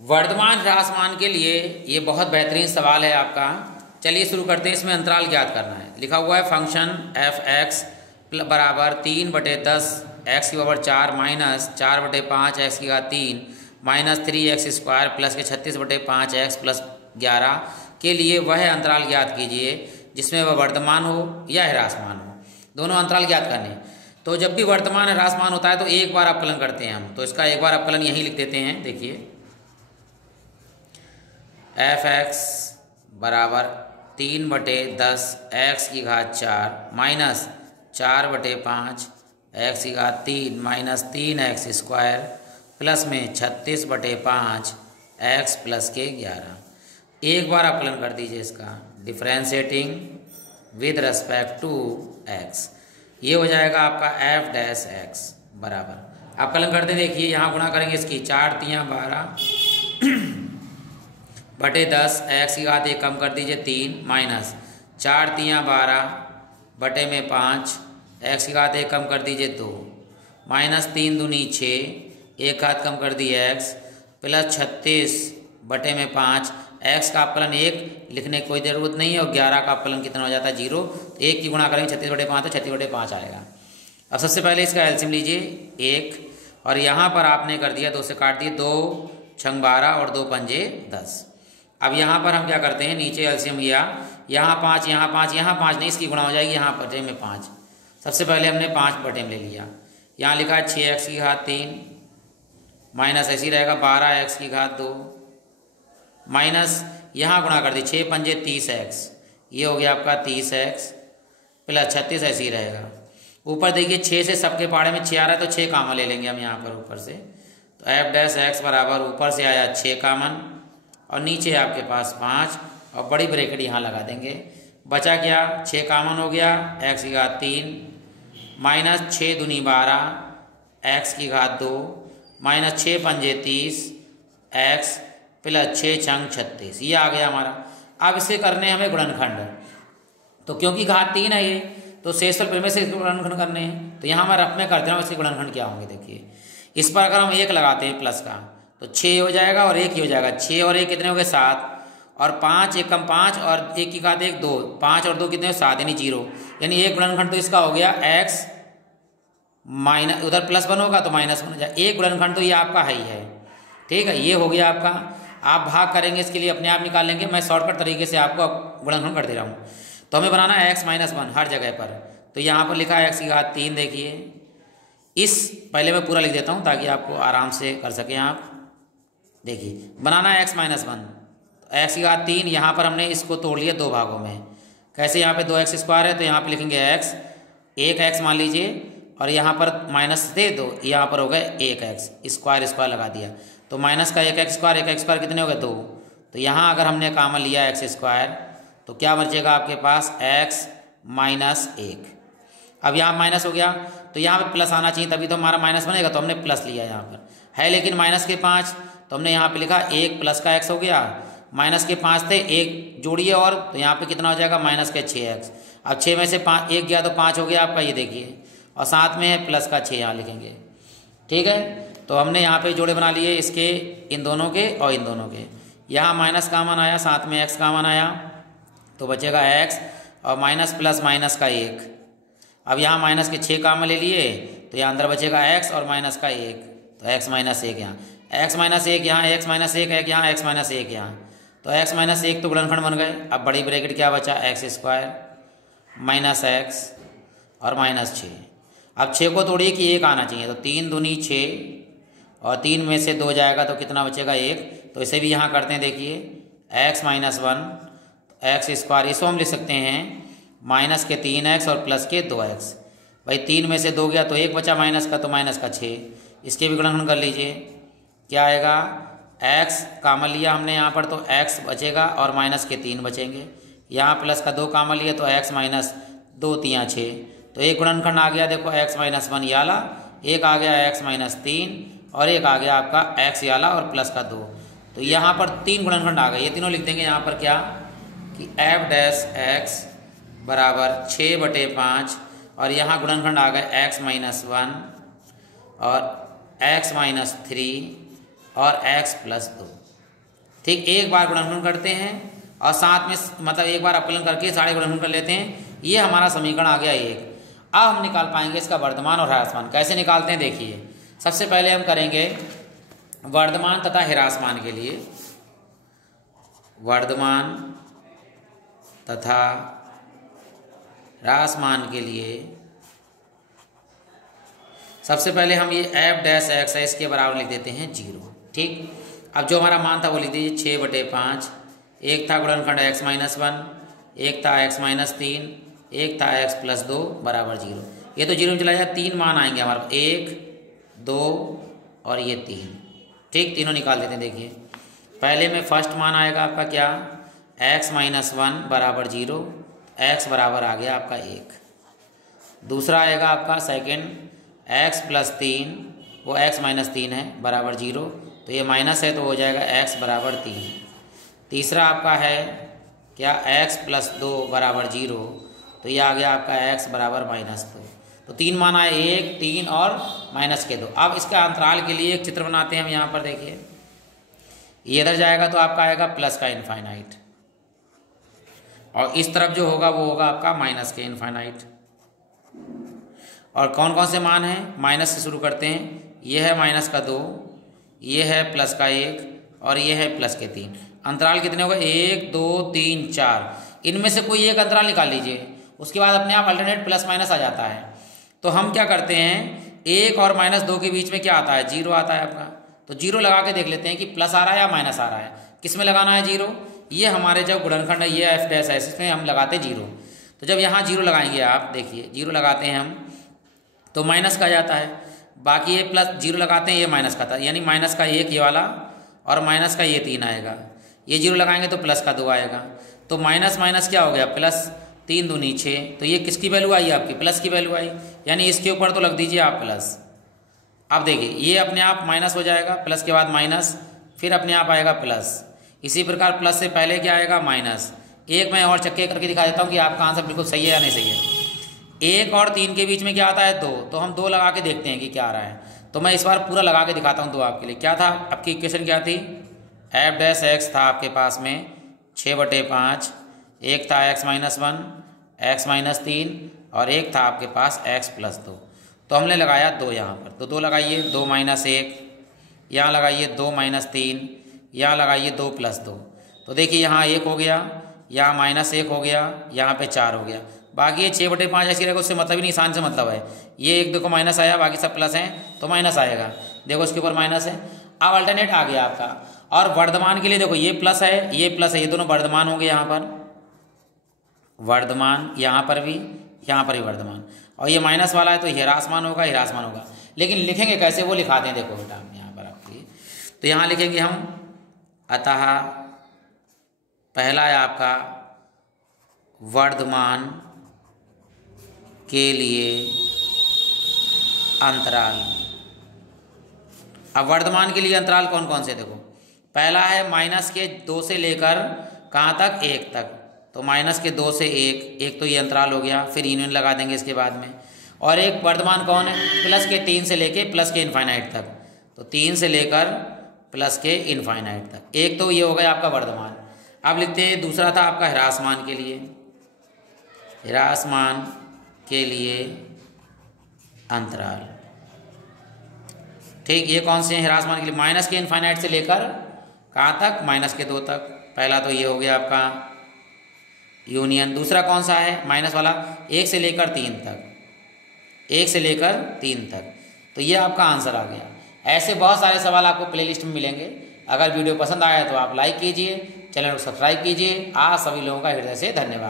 वर्धमान ह्रासमान के लिए ये बहुत बेहतरीन सवाल है आपका। चलिए शुरू करते हैं। इसमें अंतराल ज्ञात करना है। लिखा हुआ है फंक्शन एफ एक्स बराबर 3/10 एक्स की पावर 4 माइनस 4/5 एक्स की घात 3 माइनस 3x² प्लस के 36/5 एक्स प्लस 11 के लिए वह अंतराल ज्ञात कीजिए जिसमें वह वर्धमान हो या ह्रासमान हो। दोनों अंतराल ज्ञात करने। तो जब भी वर्धमान ह्रासमान होता है तो एक बार अवकलन करते हैं हम। तो इसका एक बार अवकलन यहीं लिख देते हैं। देखिए एफ एक्स बराबर 3/10 एक्स की घात 4 माइनस 4/5 एक्स की घात 3 माइनस 3x² प्लस में 36/5 एक्स प्लस के 11। एक बार अवकलन कर दीजिए इसका, differentiating with respect to x. ये हो जाएगा आपका एफ डैश एक्स बराबर। अवकलन करते देखिए, यहाँ गुणा करेंगे इसकी 4 × 12/10 एक्स की घात 1 कम कर दीजिए 3 माइनस 4 × 12/5 एक्स की घात 1 कम कर दीजिए 2 माइनस 3 दूनी 6 1 घात कम कर दी एक्स प्लस 36/5 एक्स का अवकलन 1 लिखने की कोई ज़रूरत नहीं है और 11 का अवकलन कितना हो जाता है 0। तो 1 की गुणा करेंगे 36/5 तो 36/5 आएगा। अब सबसे पहले इसका एलसीएम लीजिए 1 और यहाँ पर आपने कर दिया 2 से काट दिए 2 × 12 और 2 × 5 = 10। अब यहाँ पर हम क्या करते हैं, नीचे एलसीएम लिया, यहाँ 5 यहाँ 5 यहाँ 5 नहीं, इसकी गुणा हो जाएगी यहाँ बटे में 5। सबसे पहले हमने 5 बटे में ले लिया। यहाँ लिखा है 6x की घात 3 माइनस ऐसी रहेगा 12x की घात 2 माइनस यहाँ गुणा कर दी 6 × 5 = 30x, ये हो गया आपका 30x प्लस 36 ऐसे ही रहेगा। ऊपर देखिए 6 से सबके पाड़े में 6 आ रहा है तो 6 कामन ले लेंगे हम यहाँ पर ऊपर से। तो एफ डैश एक्स बराबर ऊपर से आया 6 कामन और नीचे आपके पास 5 और बड़ी ब्रैकेट यहाँ लगा देंगे। बचा क्या, 6 कामन हो गया एक्स की घात 3 माइनस 6 दूनी 12 एक्स की घात 2 माइनस 6 × 5 = 30 एक्स प्लस 6 × 36, ये आ गया हमारा। अब इसे करने हमें गुणनखंड, तो क्योंकि घात 3 है ये तो शेषफल में से गुणनखंड करने हैं। तो यहाँ मैं रफ में करते हैं इसके गुणनखंड क्या होंगे। देखिए इस पर अगर हम 1 लगाते हैं प्लस का तो 6 हो जाएगा और 1 ही हो जाएगा। 6 और 1 कितने हो गए 7 और 5 1 × 5 और 1 की घात 1 2 5 और 2 कितने हो 7 यानी 0। यानी एक गुणनखंड तो इसका हो गया x माइनस उधर +1 होगा तो -1 हो जाए। एक गुणनखंड तो ये आपका है ही है, ठीक है। ये हो गया आपका। आप भाग करेंगे इसके लिए अपने आप निकाल लेंगे, मैं शॉर्टकट तरीके से आपको गुणनखंड कर दे रहा हूँ। तो हमें बनाना है x - 1 हर जगह पर। तो यहाँ पर लिखा है x की घात 3। देखिए इस पहले मैं पूरा लिख देता हूँ ताकि आपको आराम से कर सकें आप। देखिए बनाना है x - 1, तो x की घात 3, यहाँ पर हमने इसको तोड़ लिया 2 भागों में। कैसे, यहाँ पे 2x² है तो यहाँ पे लिखेंगे x 1x मान लीजिए और यहाँ पर माइनस दे दो, यहाँ पर हो गए 1x स्क्वायर लगा दिया तो माइनस का 1x² कितने हो गए 2। तो यहाँ अगर हमने कॉमन लिया x² तो क्या बचेगा आपके पास x - 1। अब यहाँ माइनस हो गया तो यहाँ पे प्लस आना चाहिए तभी तो हमारा माइनस बनेगा, तो हमने प्लस लिया यहाँ पर है लेकिन माइनस के 5 तो हमने यहाँ पे लिखा 1 प्लस का x हो गया, माइनस के 5 थे 1 जोड़िए और तो यहाँ पे कितना हो जाएगा माइनस के 6x। अब 6 में से 5 1 गया तो 5 हो गया आपका, ये देखिए, और साथ में है प्लस का 6 यहाँ लिखेंगे, ठीक है। तो हमने यहाँ पे जोड़े बना लिए इसके, इन दोनों के और इन दोनों के। यहाँ माइनस कॉमन आया, साथ में x कॉमन आया तो बचेगा x और माइनस प्लस माइनस का 1। अब यहाँ माइनस के 6 कॉमन ले लिए तो यहाँ अंदर बचेगा x और माइनस का 1, तो x - 1 यहाँ, x - 1 यहाँ, x - 1 है यहाँ, x - 1 यहाँ, तो x - 1 तो गुणनखंड बन गए। अब बड़ी ब्रैकेट क्या बचा x² माइनस x और माइनस 6। अब 6 को तोड़िए कि 1 आना चाहिए, तो 3 दूनी 6 और 3 में से 2 जाएगा तो कितना बचेगा 1। तो इसे भी यहाँ करते हैं, देखिए x - 1 x², इसको हम लिख सकते हैं माइनस के 3x और प्लस के 2x। भाई 3 में से 2 गया तो 1 बचा माइनस का, तो माइनस का 6, इसके भी गुणनखंड कर लीजिए। क्या आएगा, x कॉमन लिया हमने यहाँ पर तो x बचेगा और माइनस के 3 बचेंगे। यहाँ प्लस का 2 कॉमन लिया तो x - 2 3 6, तो एक गुणनखंड आ गया देखो x - 1 ये वाला, एक आ गया x - 3 और एक आ गया आपका x ये वाला और प्लस का 2। तो यहाँ पर 3 गुणनखंड आ गए, ये तीनों लिख देंगे यहाँ पर क्या कि f डैश x बराबर 6/5 और यहाँ गुणनखंड आ गए x - 1 और x - 3 और x प्लस 2। ठीक, एक बार गुणनखंड करते हैं और साथ में मतलब एक बार अपकलन करके सारे गुणनखंड कर लेते हैं। ये हमारा समीकरण आ गया 1। अब हम निकाल पाएंगे इसका वर्धमान और ह्रासमान। कैसे निकालते हैं देखिए। सबसे पहले हम करेंगे वर्धमान तथा ह्रासमान के लिए, वर्धमान तथा ह्रासमान के लिए सबसे पहले हम ये f डैश x है, इसके बराबर लिख देते हैं 0। ठीक, अब जो हमारा मान था वो लिख दीजिए 6/5। एक था गुणनखंड x - 1, एक था x - 3, एक था x प्लस 2 बराबर 0। ये तो 0 में चला जाए, 3 मान आएंगे हमारे पास, 1 2 और ये 3। ठीक, तीनों निकाल देते हैं। देखिए पहले में फर्स्ट मान आएगा आपका क्या, x - 1 बराबर 0, x बराबर आ गया आपका 1। दूसरा आएगा आपका सेकेंड x प्लस 3, वो x - 3 है बराबर 0, तो ये माइनस है तो हो जाएगा x बराबर 3। तीसरा आपका है क्या, x प्लस 2 बराबर 0, तो ये आ गया आपका x बराबर -2। तो 3 मान आए, 1 3 और -2। अब इसका अंतराल के लिए एक चित्र बनाते हैं हम यहाँ पर। देखिए ये इधर जाएगा तो आपका आएगा प्लस का इनफाइनाइट, और इस तरफ जो होगा वो होगा आपका माइनस के इनफाइनाइट। और कौन कौन से मान हैं, माइनस से शुरू करते हैं। ये है -2, ये है प्लस का 1 और ये है प्लस के 3। अंतराल कितने हो गए, 1 2 3 4। इनमें से कोई एक अंतराल निकाल लीजिए, उसके बाद अपने आप अल्टरनेट प्लस माइनस आ जाता है। तो हम क्या करते हैं, 1 और -2 के बीच में क्या आता है, 0 आता है आपका। तो 0 लगा के देख लेते हैं कि प्लस आ रहा है या माइनस आ रहा है। किस में लगाना है 0, ये हमारे जब गुणनखंड है ये f डैश है, इसमें हम लगाते 0। तो जब यहाँ 0 लगाएंगे आप, देखिए 0 लगाते हैं हम तो माइनस का जाता है, बाकी ये प्लस 0 लगाते हैं ये माइनस का था, यानी माइनस का 1 ये वाला और माइनस का ये 3 आएगा। ये 0 लगाएंगे तो प्लस का 2 आएगा। तो माइनस माइनस क्या हो गया, प्लस 3 दूनी 6। तो ये किसकी वैल्यू आई, आपकी प्लस की वैल्यू आई, यानी इसके ऊपर तो लग दीजिए आप प्लस। अब देखिए ये अपने आप माइनस हो जाएगा, प्लस के बाद माइनस, फिर अपने आप आएगा प्लस। इसी प्रकार प्लस से पहले क्या आएगा, माइनस। एक मैं और चक्के करके दिखा देता हूँ कि आपका आंसर बिल्कुल सही है या नहीं सही है। 1 और 3 के बीच में क्या आता है, 2। तो हम 2 लगा के देखते हैं कि क्या आ रहा है। तो मैं इस बार पूरा लगा के दिखाता हूँ 2 आपके लिए। क्या था आपकी इक्वेशन, क्या थी, f डैश x था आपके पास में 6/5, एक था x - 1, x - 3 और एक था आपके पास x प्लस 2। तो हमने लगाया 2 यहाँ पर, तो 2 लगाइए, 2 - 1, यहाँ लगाइए 2 - 3, यहाँ लगाइए 2 + 2। तो देखिए यहाँ 1 हो गया, यहाँ -1 हो गया, यहाँ पे 4 हो गया। बाकी ये 6/5 ऐसी रहेगा, उससे मतलब ही नहीं, निशान से मतलब है। ये एक देखो माइनस आया, बाकी सब प्लस हैं तो माइनस आएगा। देखो इसके ऊपर माइनस है। अब अल्टरनेट आ गया आपका। और वर्धमान के लिए देखो ये प्लस है, ये प्लस है, ये दोनों वर्धमान होंगे। यहाँ पर वर्धमान, यहाँ पर भी वर्धमान, और ये माइनस वाला है तो ह्रासमान होगा, ह्रासमान होगा। लेकिन लिखेंगे कैसे वो लिखाते हैं, देखो बेटा हम यहाँ पर आपके लिए। तो यहाँ लिखेंगे हम, अतः पहला है आपका वर्धमान के लिए अंतराल। अब वर्धमान के लिए अंतराल कौन कौन से, देखो पहला है -2 से लेकर कहाँ तक, 1 तक। तो -2 से 1 तो ये अंतराल हो गया, फिर यूनियन लगा देंगे इसके बाद में। और एक वर्धमान कौन है, +3 से लेके +के इनफाइनाइट तक। तो 3 से लेकर +के इनफाइनाइट तक। एक तो ये हो गया आपका वर्धमान। अब लिखते हैं दूसरा था आपका ह्रासमान के लिए। ह्रासमान के लिए अंतराल, ठीक, ये कौन से हैं ह्रासमान के लिए, -के इनफाइनाइट से लेकर कहाँ तक, -2 तक। पहला तो ये हो गया आपका यूनियन। दूसरा कौन सा है, माइनस वाला, 1 से लेकर 3 तक, 1 से लेकर 3 तक। तो ये आपका आंसर आ गया। ऐसे बहुत सारे सवाल आपको प्लेलिस्ट में मिलेंगे। अगर वीडियो पसंद आया तो आप लाइक कीजिए, चैनल को सब्सक्राइब कीजिए। आप सभी लोगों का हृदय से धन्यवाद।